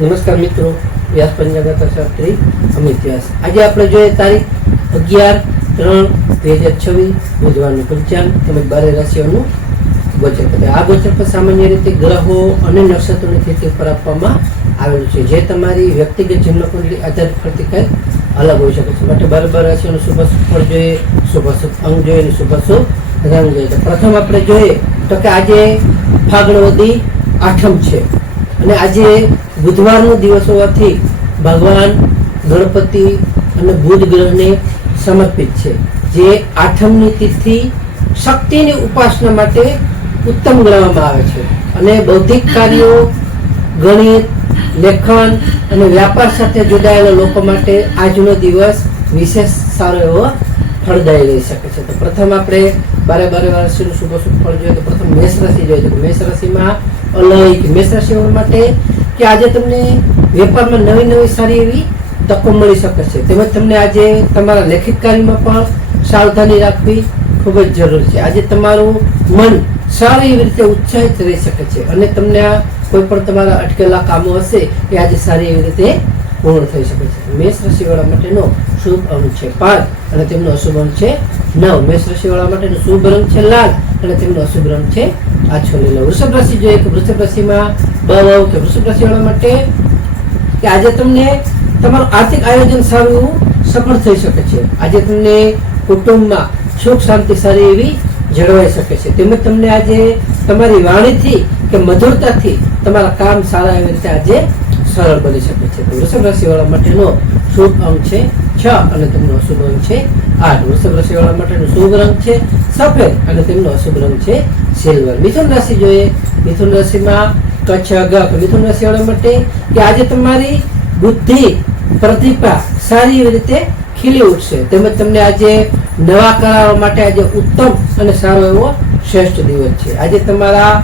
નમસ્કાર મિત્રો, વ્યાસ પંચાંગ શાસ્ત્રી અમિત વ્યાસ. આજે આપણે જોઈએ તારીખ 11/3/2026 બુધવારનું પંચાંગ તેમજ 12 રાશિઓનું ગોચર પત્ર. આ ગોચર પર સામાન્ય રીતે ગ્રહો અને નક્ષત્રોની સ્થિતિ પર આપવામાં આવેલું છે, જે તમારી વ્યક્તિગત જન્મ કુંડળી આધારિત ફરતી કંઈક અલગ હોઈ શકે છે. માટે 12 રાશિઓનું શુભાશુભ ફળ જોઈએ, શુભાશુભ અંગ જોઈએ અને શુભાશુભ રંગ જોઈએ. તો પ્રથમ આપણે જોઈએ તો કે આજે ફાગણ વદી આઠમ છે અને આજે બુધવારનો દિવસ હોવાથી ભગવાન ગણપતિ અને બુધ ગ્રહને સમર્પિત છે, જે આઠમની તિથિ શક્તિની ઉપાસના માટે ઉત્તમ ગણવામાં આવે છે અને બૌદ્ધિક કાર્યો, ગણિત, લેખન અને વ્યાપાર સાથે જોડાયેલા લોકો માટે આજનો દિવસ વિશેષ સારો એવો ફળદાયી રહી શકે છે. તો પ્રથમ આપણે 12 રાશિનું શુભાશુભ ફળ જોઈએ તો પ્રથમ મેષ રાશિ જોઈએ તો મેષ રાશિમાં અલૌકિક મેષ રાશિઓ માટે કે આજે તમને વેપારમાં નવી સારી એવી તકો મળી શકે છે. તેમજ તમને આજે તમારા લેખિત કાર્યમાં પણ સાવધાની રાખવી ખૂબ જ જરૂરી છે. આજે તમારું મન સારી એવી રીતે ઉત્સાહિત રહી શકે છે અને તમને આ કોઈ પણ તમારા અટકેલા કામો હશે એ આજે સારી એવી રીતે પૂર્ણ થઈ શકે છે. મેષ રાશિવાળા માટેનો શુભ અંક છે 5 અને તેમનો અશુભ અંક છે 9. મેષ રાશિવાળા માટેનો શુભ રંગ છે લાલ અને તેમનો અશુભ રંગ છે આછો લીલો. વૃષભ રાશિ જોઈએ કે વૃષભ રાશિમાં બહુ કે વૃષભ રાશિવાળા માટે કે આજે તમને તમારું આર્થિક આયોજન સારું એવું સફળ થઈ શકે છે. આજે તમને કુટુંબમાં સુખ શાંતિ સારી એવી જળવાઈ શકે છે. તેમજ તમને આજે તમારી વાણીથી કે મધુરતાથી તમારા કામ સારા એવી રીતે આજે સરળ બની શકે છે. તો વૃષભ રાશિવાળા માટેનો શુભ અંક છે 6 અને તેમનો અશુભ અંક છે 8. વૃષભ રાશિવાળા માટેનો શુભ રંગ છે સફેદ અને તેમનો અશુભ રંગ છે સિલ્વર. મિથુન રાશિ જોઈએ. મિથુન રાશિમાં કચ્છ ગક. મિથુન રાશિવાળા માટે કે આજે તમારી બુદ્ધિ પ્રતિભા સારી એવી રીતે ખીલી ઉઠશે. તેમજ તમને આજે નવા કરારો માટે આજે ઉત્તમ અને સારો એવો શ્રેષ્ઠ દિવસ છે. આજે તમારા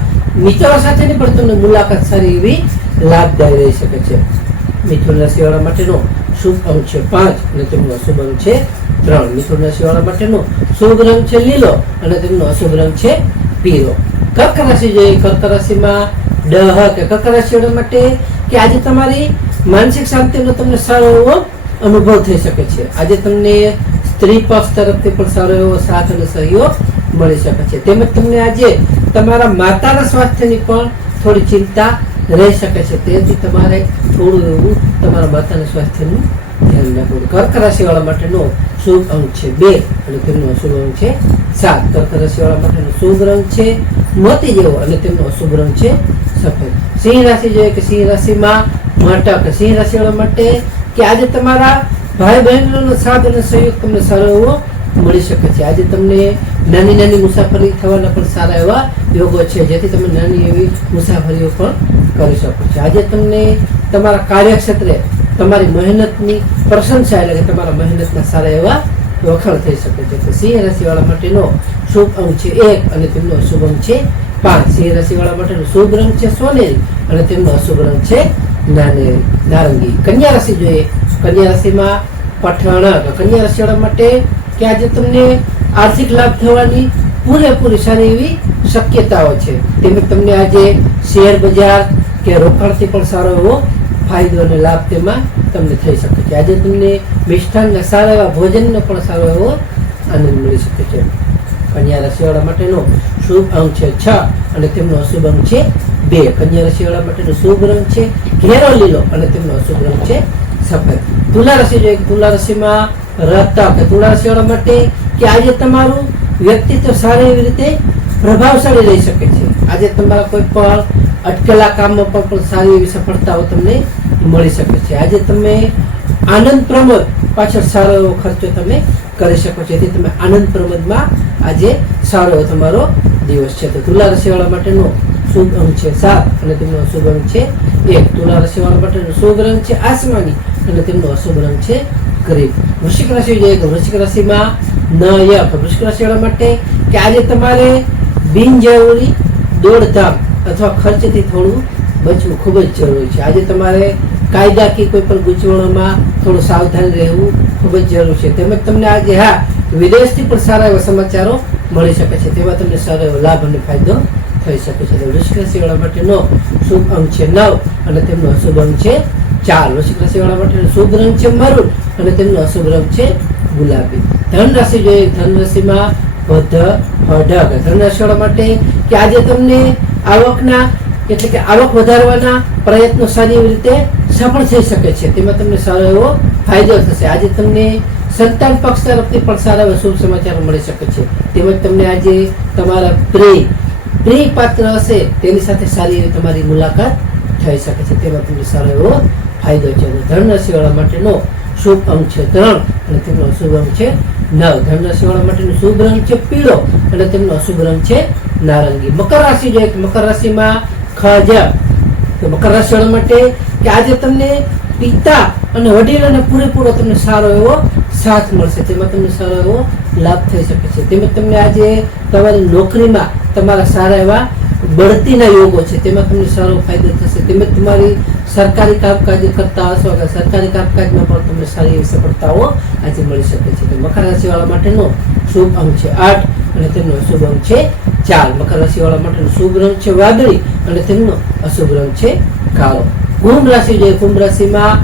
મિત્રો સાથેની પણ તમને મુલાકાત સારી એવી લાભદાયી રહી શકે છે. મિથુન રાશિવાળા માટેનો શુભ અંક છે 5 અને તેમનો અશુભ અંક છે 3. મિથુન રાશિવાળા માટેનો શુભ રંગ છે લીલો અને તેમનો અશુભ રંગ છે પીળો. કર્ક રાશિ જોઈએ. કર્ક રાશિમાં કે કર્ક રાશિવાળા માટે કે આજે તમારી માનસિક શાંતિનો તમને સારો એવો અનુભવ થઈ શકે છે. આજે તમને સ્ત્રી પક્ષ તરફથી પણ સારો એવો સાથ અને સહયોગ મળી શકે છે. તેમજ તમને આજે તમારા માતાના સ્વાસ્થ્યની પણ થોડી ચિંતા રહી શકે છે, તેથી તમારે થોડું એવું તમારા માતાના સ્વાસ્થ્યનું ધ્યાન રાખવું. કર્ક રાશિવાળા માટેનો શુભ અંક છે 2 અને તેમનો અશુભ અંક છે 7. કર્ક રાશિવાળા માટેનો શુભ રંગ છે મોતી જેવો અને તેમનો અશુભ રંગ છે સફેદ. સિંહ રાશિ જોઈએ કે સિંહ રાશિમાં માટક. સિંહ રાશિવાળા માટે કે આજે તમારા ભાઈ બહેનોનો સાથ અને સહયોગ તમને સારો એવો મળી શકે છે. આજે તમને નાની મુસાફરી થવાના પણ સારા એવા યોગો છે, જેથી તમે નાની એવી મુસાફરીઓ પણ કરી શકો છો. આજે તમને તમારા કાર્યક્ષેત્રે તમારી મહેનતની પ્રશંસા એટલે કે તમારા મહેનતના સારા એવા વખાણ થઈ શકે છે. તો સિંહ રાશિવાળા માટેનો શુભ અંક છે 1 અને તેમનો અશુભ અંક છે 5. સિંહ રાશિવાળા માટેનો શુભ રંગ છે સોનેરી અને તેમનો અશુભ રંગ છે નારંગી. કન્યા રાશિ જોઈએ. કન્યા રાશિમાં પઠાણ. કન્યા રાશિવાળા માટે કે આજે તમને આર્થિક લાભ થવાની પૂરેપૂરી સારી એવી શક્યતાઓ છે. તેમજ તમને આજે શેર બજાર કે રોકાણથી પણ સારો એવો ફાયદો અને લાભ તેમાં તમને થઈ શકે છે. આજે તમને મિષ્ટાનના સારા એવા ભોજનનો પણ સારો એવો આનંદ મળી શકે છે. કન્યા રાશિવાળા માટેનો શુભ અંક છે 6 અને તેમનો અશુભ અંક છે 2. કન્યા રાશિવાળા માટેનો શુભ રંગ છે ઘેરો લીલો અને તેમનો અશુભ રંગ છે સફેદ. તુલા રાશિ જોઈએ. તુલા રાશિમાં રતક. તુલા રાશિવાળા માટે કે આજે તમારું વ્યક્તિત્વ સારી એવી રીતે પ્રભાવશાળી રહી શકે છે. આજે તમારા કોઈ પણ અટકેલા કામમાં પણ સારી એવી સફળતાઓ તમને મળી શકે છે. આજે તમે આનંદ પ્રમોદ પાછળ સારો એવો ખર્ચો તમે કરી શકો છો, જેથી તમે આનંદ પ્રમોદમાં આજે સારો એવો તમારો દિવસ છે. તો તુલા રાશિવાળા માટેનો શુભ અંક છે 7 અને તેમનો અશુભ અંક છે 1. તુલા રાશિવાળા માટેનો શુભ રંગ છે આસમાની અને તેમનો અશુભ રંગ છે ક્રીમ. વૃશ્ચિક રાશિ જોઈએ તો વૃશ્ચિક રાશિમાં નયક. વૃશ્ચિક રાશિવાળા માટે કે આજે તમારે બિનજરૂરી દોડધામ અથવા ખર્ચથી થોડું બચવું ખૂબ જ જરૂરી છે. આજે તમારે કાયદાકીય કોઈ પણ ગૂંચવણોમાં થોડું સાવધાન રહેવું ખૂબ જ જરૂરી છે. તેમજ તમને આજે વિદેશથી પણ સારા એવા સમાચારો મળી શકે છે, તેમાં તમને સારો એવો લાભ અને ફાયદો થઈ શકે છે. વૃશ્ચિક રાશિ વાળા માટેનો શુભ અંક છે 9 અને તેમનો અશુભ અંક છે 4. વૃશ્ચિક રાશિ વાળા માટેનો શુભ રંગ છે મરૂન અને તેમનો અશુભ રંગ છે ગુલાબી. ધન રાશિ જોઈએ, ધન રાશિમાં ધન રાશિ વાળા માટે કે આજે તમને આવકના એટલે કે આવક વધારવાના પ્રયત્નો સારી રીતે સફળ થઈ શકે છે. તેમાં તમને સારો એવો ફાયદો થશે. આજે તમને સંતાન પક્ષ તરફથી પણ સારા એવા શુભ સમાચાર મળી શકે છે. તેમજ તમને આજે તમારા પ્રિય પાત્ર હશે તેની સાથે સારી એવી તમારી મુલાકાત થઈ શકે છે. તેમાં તમને સારો એવો ફાયદો છે. ધન રાશિ વાળા માટેનો શુભ અંક છે 3 અને તેમનો અશુભ અંક છે 9. ધન રાશિ વાળા માટેનો શુભ રંગ છે પીળો અને તેમનો અશુભ રંગ છે નારંગી. મકર રાશિ જોઈએ, મકર રાશિમાં તો મકર રાશિ વાળા માટે કે આજે તમને પિતા અને વડીલોને પૂરેપૂરો તમને સારો એવો સાથ મળશે. તેમાં તમને સારો એવો લાભ થઈ શકે છે. તેમજ તમને આજે તમારી નોકરીમાં તમારા સારા એવા બઢતીના યોગો છે, તેમાં તમને સારો ફાયદો થશે. તેમજ તમારી સરકારી કામકાજ કરતા હશો કે સરકારી કામકાજમાં પણ તમને સારી એવી સફળતાઓ આજે મળી શકે છે. તો મકર રાશિ વાળા માટેનો શુભ અંક છે 8 અને તેમનો અશુભ અંક છે 4. મકર રાશિ વાળા માટેનો શુભ રંગ છે વાદળી અને તેમનો અશુભ રંગ છે કાળો. કુંભ રાશિ જોઈએ, કુંભ રાશિમાં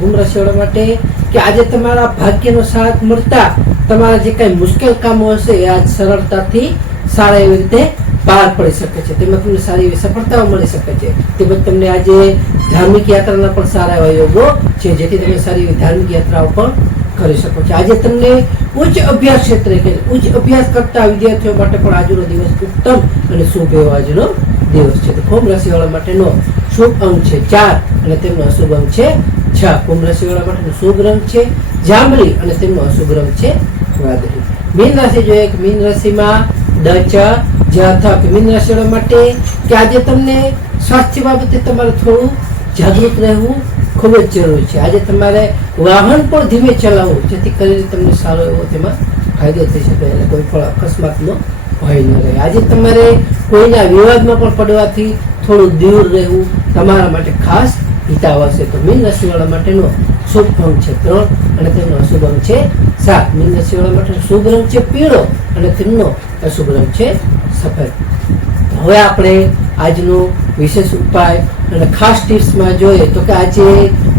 કુંભ રાશિ વાળા માટે કે આજે તમારા ભાગ્યનો સાથ મળતા તમારા જે કઈ મુશ્કેલ કામો હશે એ આજ સરળતાથી સારા એવી રીતે પાર પડી શકે છે. તેમાં તમને સારી એવી સફળતાઓ મળી શકે છે. તેમજ તમને આજે ધાર્મિક યાત્રાના પણ સારા એવા યોગો છે, જેથી તમે સારી એવી ધાર્મિક યાત્રાઓ પણ કરી શકો છો. આજે તમને ઉચ્ચ અભ્યાસ ક્ષેત્રે કે ઉચ્ચ અભ્યાસ કરતા વિદ્યાર્થીઓ માટે પણ આજનો દિવસ ઉત્તમ અને શુભ એવો આજનો દિવસ છે. તો કુંભ રાશિ વાળા માટેનો શુભ અંક છે 4 અને તેમનો અશુભ અંક છે 6. કુંભ રાશિ વાળા માટેનો શુભ રંગ છે જાંબલી અને તેમનો અશુભ રંગ છે વાદળી. મીન રાશિ જોઈએ, મીન રાશિમાં મીન રાશિ વાળા માટે કે આજે તમને સ્વાસ્થ્ય બાબતે તમારે થોડું જાગૃત રહેવું ખૂબ જ જરૂરી છે. આજે તમારે વાહન પણ ધીમે ચલાવવું, જેથી કરીને તમને સારો એવો તેમાં ફાયદો થઈ શકે અને કોઈ પણ અકસ્માતનો ભય ન રહે. આજે તમારે કોઈના વિવાદમાં પણ પડવાથી થોડું દૂર રહેવું તમારા માટે ખાસ હિતાવ હશે. તો મીન રાશિ વાળા માટેનો શુભ અંક છે 3 અને તેમનો અશુભ અંક છે 7. મીન રાશિ વાળા માટેનો શુભ રંગ છે પીળો અને તેમનો અશુભ રંગ છે સફેદ. હવે આપણે આજનો વિશેષ ઉપાય અને ખાસ ટિપ્સમાં જોઈએ તો કે આજે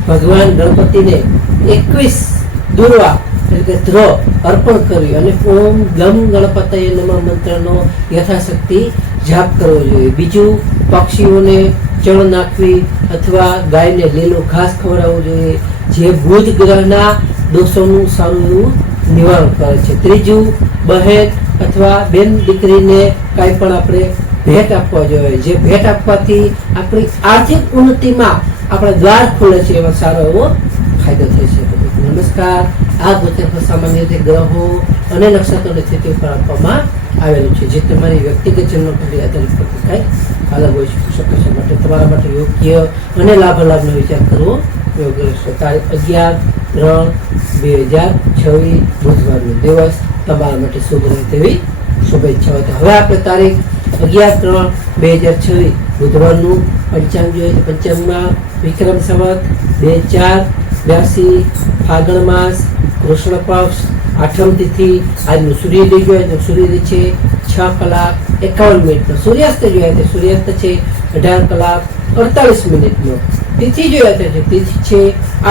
ભગવાન ગણપતિને 21 દુર્વા એટલે કે દ્રવ અર્પણ કરી અને ઓમ ગમ ગણપતયે નમઃ મંત્રનો યથાશક્તિ જાપ કરવો જોઈએ. બીજું, પક્ષીઓને ચણ નાખવી અથવા ગાયને લીલું ઘાસ ખવડાવવું જોઈએ, જે બુધ ગ્રહના દોષોનું સારું એવું નિવારણ કરે છે. ત્રીજું, બહેન અથવા બેન દીકરીને કાંઈ પણ આપણે ભેટ આપવા જોઈએ, જે ભેટ આપવાથી આપણી આર્થિક ઉન્નતિમાં આપણા દ્વાર ખુલે છે, એમાં સારો એવો ફાયદો થઈ શકે. નમસ્કાર. આ ગોચર સામાન્ય રીતે ગ્રહો અને નક્ષત્રોની સ્થિતિ ઉપર આપવામાં આવેલું છે, જે તમારી વ્યક્તિગત જન્મ કુંડળી આધારિત પરથી કાંઈ અલગ હોઈ શકે છે. માટે તમારા માટે યોગ્ય અને લાભાલાભનો વિચાર કરવો યોગ્ય રહેશે. તારીખ 11/3/2026 બુધવારનો દિવસ તમારા માટે શુભ રહે તેવી શુભેચ્છાઓ. હવે આપણે તારીખ 11/3/2026 બુધવારનું પંચાંગ જોઈએ તો પંચાંગમાં વિક્રમ સંવત 2082 ફાગણ માસ કૃષ્ણ પક્ષ 8મ તિથિ. આજનું સૂર્યોદય જોઈએ તો સૂર્યોદય છે 6:51 સૂર્યાસ્ત જોઈએ તો સૂર્યાસ્ત છે 18:48. તિથિ જોઈએ તો તિથિ છે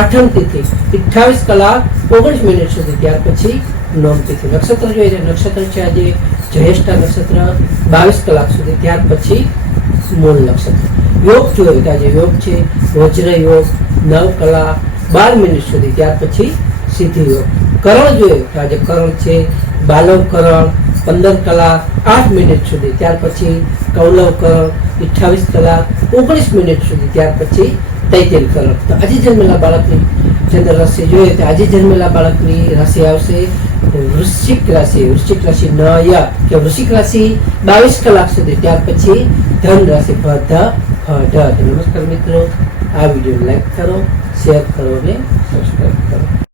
8મ તિથિ 28:19 સુધી. ત્યાર પછી નોમ તિથિ. નક્ષત્ર જોઈએ તો નક્ષત્ર છે આજે જ્યેષ્ઠા નક્ષત્ર 22 કલાક સુધી. ત્યાર પછી મૂળ નક્ષત્ર. યોગ જોઈએ તો આજે યોગ છે વજ્ર યોગ 9:12 સુધી. ત્યાર પછી સિદ્ધિ યોગ. કરણ જોઈએ તો આજે કરણ છે બાલવ કરણ 15:08 સુધી. ત્યાર પછી કૌલવ કરણ 28:19 સુધી. ત્યાર પછી તૈતિલ કરણ. તો આજે જન્મેલા બાળકની ચંદ્ર રાશિ જોઈએ તો આજે જન્મેલા બાળકની રાશિ આવશે વૃશ્ચિક રાશિ. વૃશ્ચિક રાશિ કે વૃશ્ચિક રાશિ 22 કલાક સુધી. ત્યાર પછી ધન રાશિ નમસ્કાર મિત્રો, આ વિડીયો લાઈક કરો, શેર કરો અને